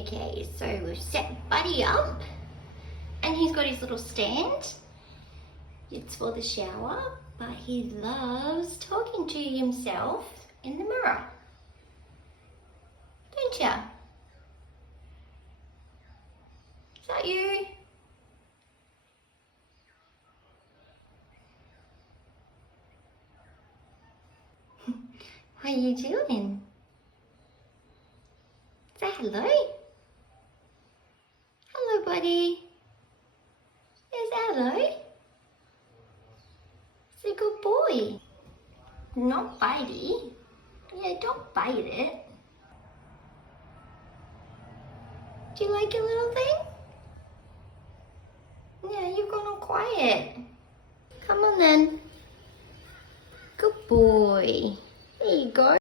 Okay, so we've set Buddy up and he's got his little stand. It's for the shower, but he loves talking to himself in the mirror. Don't ya? Is that you? What are you doing? Say hello. Hello, buddy. Say hello. It's a good boy. Not bitey. Yeah, don't bite it. Do you like your little thing? Yeah, you've gone all quiet. Come on then. Good boy. There you go.